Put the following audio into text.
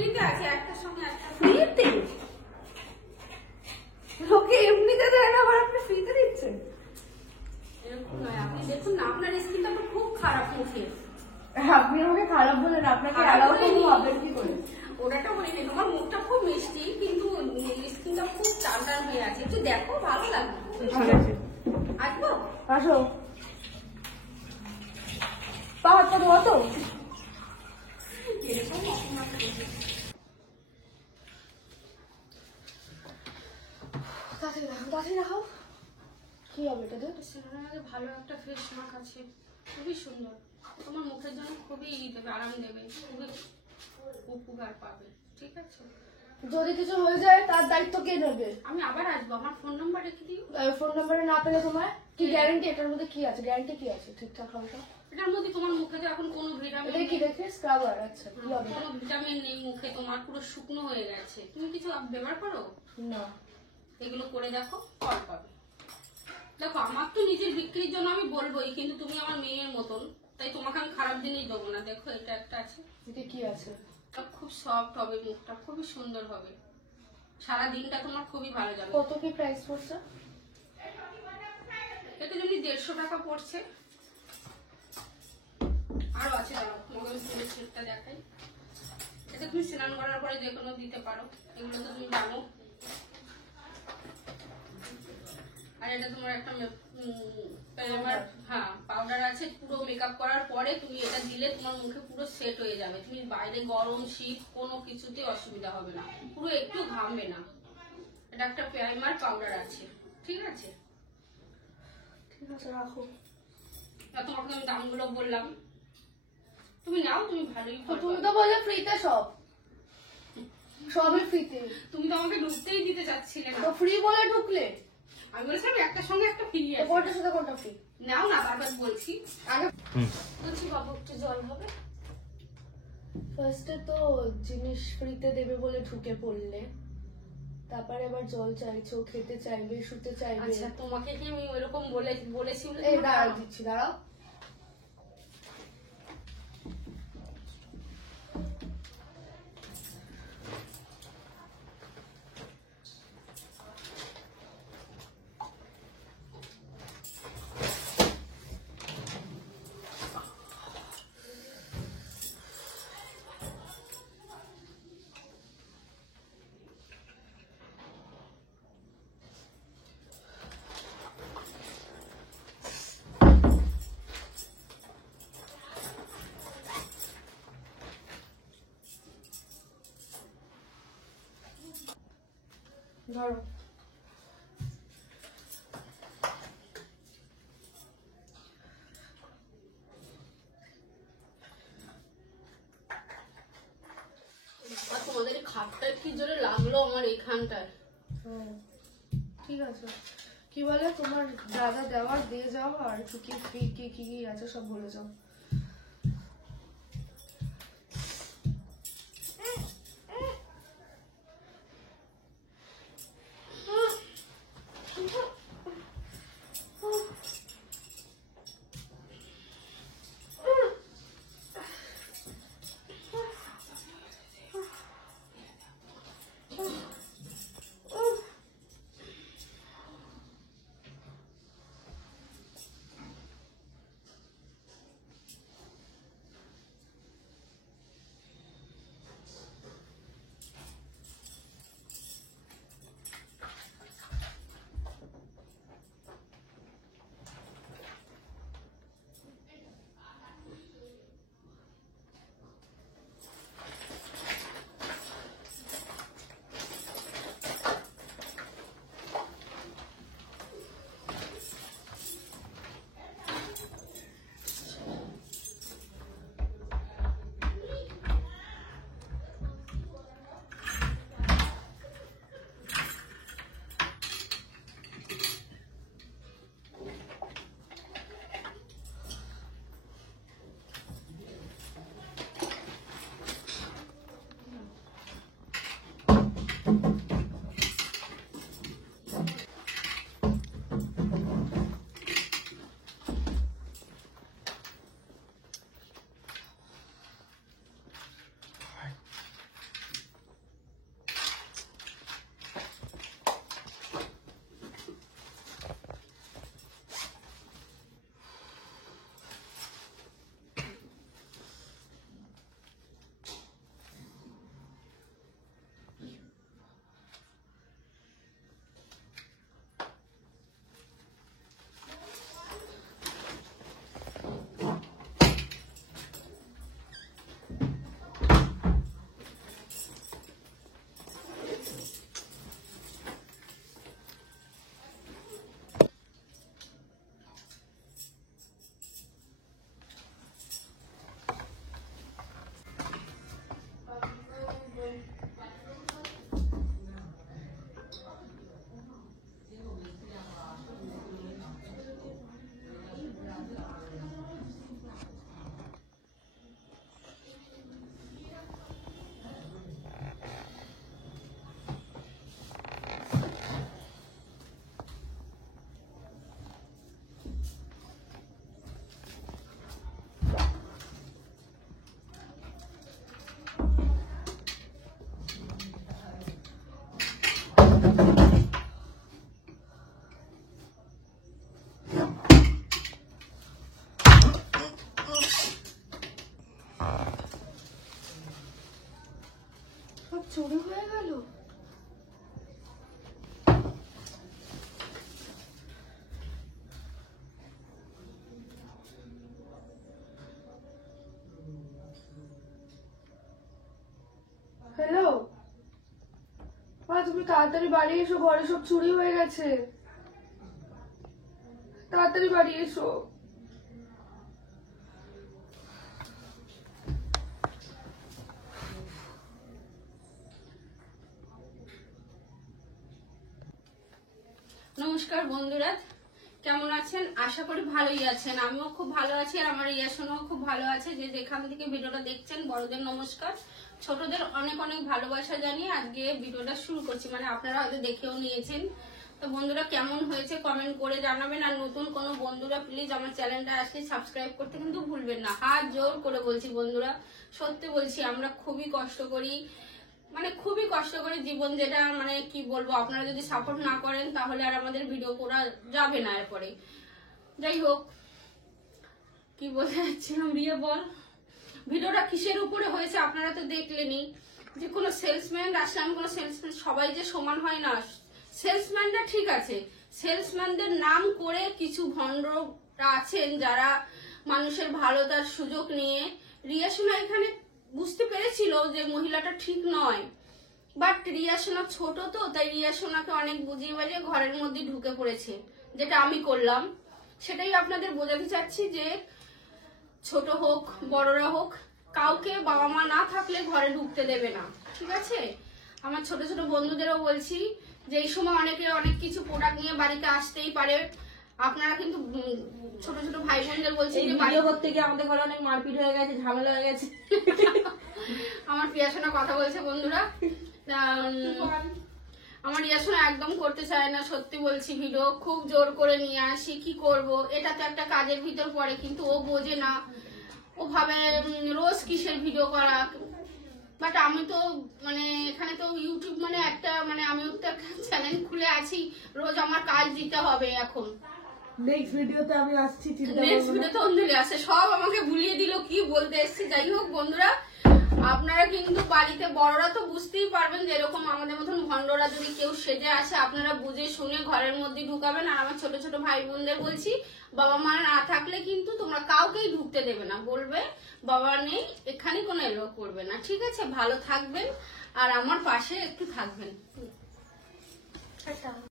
ফ্রিতে আছে, একটার সঙ্গে একটা ফ্রিতে? লোকে এমনিতে দেয় না, আবার আপনি ফ্রিতে দিচ্ছেন? এরকম নয়, আপনি দেখুন না, আপনার স্কিনটা তো খুব খারাপ মুখে। আপনি আমাকে খারাপ বলেন, আপনাকে অ্যালাউ করবো ভাববেন কি করে? ওটাটা বলিনি, তোমার মুখটা খুব মিষ্টি কিন্তু স্কিনটা খুব টান টান হয়ে আছে, একটু দেখো ভালো লাগবে। ঠিক আছে, আসবো? আসো। পা হাতটা ধোয়া তো? এরকম তাড়াতাড়ি রাখো, তাড়াতাড়ি রাখো। কি হবে এটা দিয়ে? সেখানে ভালো একটা ফেস মাস্ক আছে, খুবই সুন্দর, তোমার মুখের জন্য খুবই দেবে, আরাম দেবে, খুবই উপকার পাবে, ঠিক আছে? যদি কিছু হয়ে যায় তার দায়িত্ব কে নেবে? আমি আবার আসবো, আমার ফোন নাম্বার রেখে দিও। ফোন নাম্বারে না পেলে তোমার কি গ্যারান্টি? এটার মধ্যে কি আছে? গ্যারান্টি কি আছে ঠিকঠাক হবে? এটার মধ্যে তোমার মুখে তো এখন কোনো ভিটামিন এটা কি দেখে? স্ক্রাবার? আচ্ছা, কি হবে? কোনো ভিটামিন নেই মুখে, তোমার পুরো শুকনো হয়ে গেছে, তুমি কিছু ব্যবহার করো? না। এগুলো করে দেখো, ফল পাবে। দেখো, আমার তো নিজের বিক্রির জন্য আমি বলবোই, কিন্তু তুমি আমার মেয়ের মতন, তাই তোমাকে আমি খারাপ জিনিস দেবো না। দেখো, এটা একটা আছে, এটা কি আছে? এটা খুব সফট হবে, মুখটা খুবই সুন্দর হবে, সারা দিনটা তোমার খুবই ভালো যাবে। কত কি প্রাইস পড়ছে? এটা যদি 150 টাকা পড়ছে। আরো আছে, দাঁড়াও তোমাকে আমি ফুলের সেটটা দেখাই। এটা তুমি স্নান করার পরে যে কোনো দিতে পারো, এগুলো তো তুমি জানো। আর এটা তোমার একটা হ্যাঁ পাউডার আছে, পুরো মেকআপ করার পরে তুমি এটা দিলে তোমার মুখে পুরো সেট হয়ে যাবে, তুমি বাইরে গরম শীত কোনো কিছুতে অসুবিধা হবে না, পুরো একটু ঘামবে না। এটা একটা প্রাইমার পাউডার আছে, ঠিক আছে? ঠিক আছে, রাখো। আর তোমাকে আমি দামগুলো বললাম, তুমি নাও, তুমি ভালোই তো তুমি তো বললে ফ্রিতে সব, সবই ফ্রিতে। তুমি তো আমাকে ঢুকতেই দিতে চাচ্ছিলে না, তো ফ্রি বলে ঢুকলে। আমি বলেছিলাম একটার সঙ্গে একটা ফ্রি আছে, কোনটার সাথে কোনটা ফ্রি? নাও না, বারবার বলছি। আগে বলছি বাবু একটু জল হবে। ফার্স্টে তো জিনিস ফ্রিতে দেবে বলে ঢুকে পড়লে, তারপরে আবার জল চাইছো, খেতে চাইবে, শুতে চাইবে। আচ্ছা, তোমাকে কি আমি ওইরকম বলেছি বলে এই দাঁড়াও, দিচ্ছি, দাঁড়াও। ধরো। আর তোমাদের খাপটা কি জোরে লাগলো আমার এখানটায়। ঠিক আছে, কি বলে তোমার দাদা দেওয়ার দিয়ে যাও, আর কি ফ্রি কি কি আছে সব বলে যাও। চুরি হয়ে গেল। হ্যালো মা, তুমি তাড়াতাড়ি বাড়ি এসো, ঘরে সব চুরি হয়ে গেছে। তাড়াতাড়ি বাড়ি এসো। নমস্কার বন্ধুরা, কেমন আছেন? আশা করি ভালোই আছেন। আমিও খুব ভালো আছি আর আমার রিয়াশনও খুব ভালো আছে। যে যেখান থেকে ভিডিওটা দেখছেন, বড়দের নমস্কার, ছোটদের অনেক অনেক ভালোবাসা জানিয়ে আজকে ভিডিওটা শুরু করছি। মানে আপনারা হয়তো দেখেও নিয়েছেন। তো বন্ধুরা কেমন হয়েছে কমেন্ট করে জানাবেন। আর নতুন কোনো বন্ধুরা প্লিজ আমার চ্যানেলটা আসলে সাবস্ক্রাইব করতে কিন্তু ভুলবেন না। হাত জোর করে বলছি বন্ধুরা, সত্যি বলছি, আমরা খুবই কষ্ট করি, মানে খুবই কষ্ট করে জীবন, যেটা মানে কি বলবো, আপনারা যদি সাপোর্ট না করেন তাহলে আর আমাদের ভিডিও করা যাবে না এরপরে। যাই হোক, কি বলতে যাচ্ছিলাম, রিয়া বল। ভিডিওটা কিসের উপরে হয়েছে আপনারা তো দেখলেনই, যে কোনো সেলসম্যান আসলে, আমি কোনো সেলসম্যান, সবাই যে সমান হয় না। সেলসম্যানরা ঠিক আছে, সেলসম্যানদের নাম করে কিছু ভণ্ডরা আছেন যারা মানুষের ভালোতার সুযোগ নিয়ে, রিয়াশোনা এখানে বুঝতে পেরেছিল যে মহিলাটা ঠিক নয়, বাট রিয়াশোনা ছোট তো, তাই রিয়াশোনাকে অনেক বুঝিয়ে বাজিয়ে ঘরের মধ্যে ঢুকে পড়েছে, যেটা আমি করলাম। সেটাই আপনাদের বোঝাতে চাচ্ছি যে ছোট হোক বড়রা হোক, কাউকে বাবা মা না থাকলে ঘরে ঢুকতে দেবে না, ঠিক আছে? আমার ছোট ছোট বন্ধুদেরও বলছি যে এই সময় অনেকে অনেক কিছু প্রোডাক্ট নিয়ে বাড়িতে আসতেই পারে। আপনারা কিন্তু ছোট ছোট ভাই বোনদের বলছি যে ভিডিও করতে গিয়ে আমাদের ঘরে অনেক মারপিট হয়ে গেছে, ঝামেলা হয়ে গেছে। আমার প্রিয়াশোনা কথা বলছে বন্ধুরা। আমার রিয়াশোনা একদম করতে চায় না, সত্যি বলছি। ভিডিও খুব জোর করে নিয়ে আসি, কি করব, এটা তো একটা কাজের ভিতর পড়ে, কিন্তু ও বোঝে না। ও ভাবে রোজ কিসের ভিডিও করা, বাট আমি তো মানে এখানে তো ইউটিউব মানে একটা, মানে আমিও তো একটা চ্যানেল খুলে আছি, রোজ আমার কাজ দিতে হবে। এখন নেক্সট ভিডিওতে আমি আসছি, চিন্তা নেক্সট করবেন না। ভিডিওতে অঞ্জলি আসে, সব আমাকে ভুলিয়ে দিল কি বলতে এসেছি। যাই হোক বন্ধুরা, আপনারা কিন্তু বাড়িতে বড়রা তো বুঝতেই পারবেন যে এরকম আমাদের মতন ভণ্ডরা যদি কেউ সেজে আসে, আপনারা বুঝে শুনে ঘরের মধ্যে ঢুকাবেন। আর আমার ছোট ছোট ভাই বোনদের বলছি, বাবা মা না থাকলে কিন্তু তোমরা কাউকেই ঢুকতে দেবে না, বলবে বাবা নেই, এখানে কোনো এলো করবে না, ঠিক আছে? ভালো থাকবেন আর আমার পাশে একটু থাকবেন।